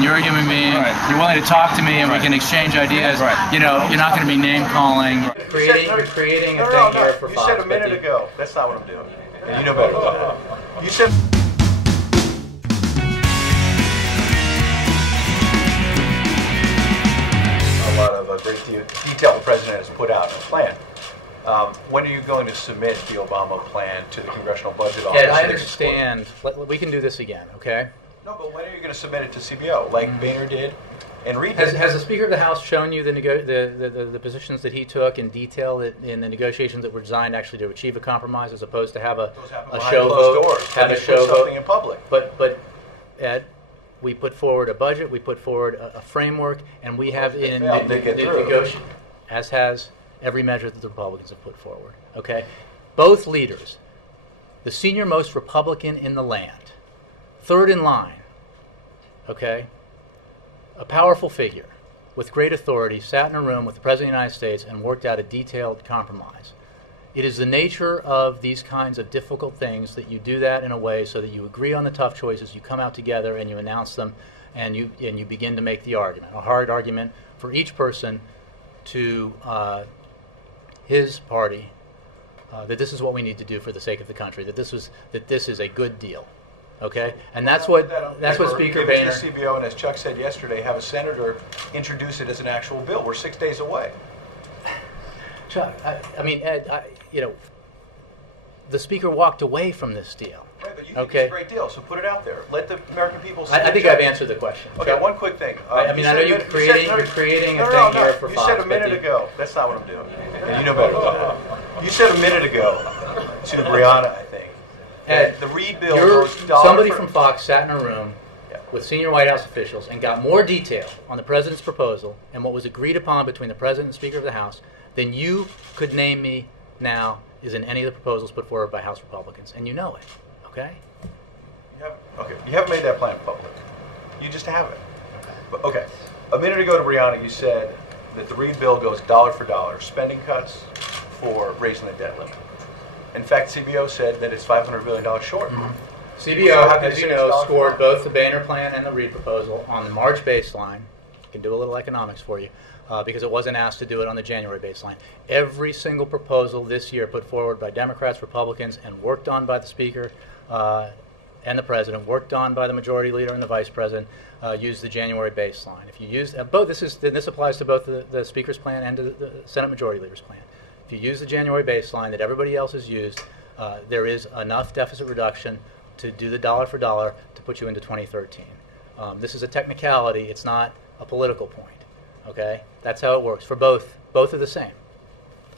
and you're giving me, right. you're willing to talk to me, and right. we can exchange ideas. Right. You know, you're not going to be name calling. You're creating a thing here for You Fox. said a minute ago. That's not what I'm doing. And you know better than that. You said. A lot of great detail the president has put out in a plan. When are you going to submit the Obama plan to the Congressional Budget Office? Ed, I understand. We can do this again, okay? No, but when are you going to submit it to CBO, like Boehner did and Reid did? Has the Speaker of the House shown you the positions that he took in detail in the negotiations that were designed actually to achieve a compromise, as opposed to have a show vote? Doors, have a show vote in public. But Ed, we put forward a budget, we put forward a framework, and we have in negotiation, as has every measure that the Republicans have put forward. Okay, both leaders, the senior most Republican in the land, third in line. Okay, a powerful figure with great authority sat in a room with the President of the United States and worked out a detailed compromise. It is the nature of these kinds of difficult things that you do that in a way so that you agree on the tough choices, you come out together and you announce them, and you begin to make the argument, a hard argument for each person to his party, that this is what we need to do for the sake of the country, that this is a good deal. Okay, and that's what Speaker Boehner. To the CBO, and as Chuck said yesterday, have a senator introduce it as an actual bill. We're 6 days away. Chuck, I mean, Ed, the Speaker walked away from this deal. Right, but you think it's a great deal, so put it out there. Let the American people see. I think I've answered the question. Okay, one quick thing. I mean, I know you're creating a thing here for Fox. You said a minute ago. That's not what I'm doing. And you know better than that. You said a minute ago to Brianna, I think. Ed, the Reid bill goes somebody from Fox sat in a room with senior White House officials and got more detail on the President's proposal and what was agreed upon between the President and Speaker of the House than you could name me now is in any of the proposals put forward by House Republicans. And you know it, okay? You haven't made that plan public. You just haven't. Okay. A minute ago to Brianna, you said that the Reid bill goes dollar for dollar, spending cuts for raising the debt limit. In fact, CBO said that it's $500 billion short. CBO, as you know, scored both the Boehner plan and the Reid proposal on the March baseline. I can do a little economics for you because it wasn't asked to do it on the January baseline. Every single proposal this year put forward by Democrats, Republicans, and worked on by the Speaker and the President, worked on by the Majority Leader and the Vice President, used the January baseline. If you use both, this applies to both the Speaker's plan and to the Senate Majority Leader's plan. If you use the January baseline that everybody else has used, there is enough deficit reduction to do the dollar for dollar to put you into 2013. This is a technicality. It's not a political point. Okay? That's how it works for both. Both are the same.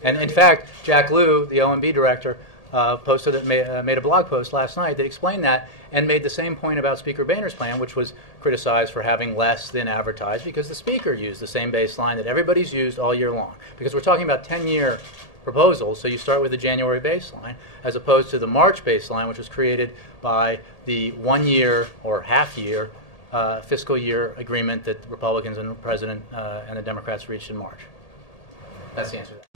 And in fact, Jack Lew, the OMB director, made a blog post last night that explained that and made the same point about Speaker Boehner's plan, which was criticized for having less than advertised because the Speaker used the same baseline that everybody's used all year long. Because we're talking about 10-year proposals, so you start with the January baseline as opposed to the March baseline, which was created by the one-year or half-year fiscal year agreement that the Republicans and the President and the Democrats reached in March. That's the answer to that.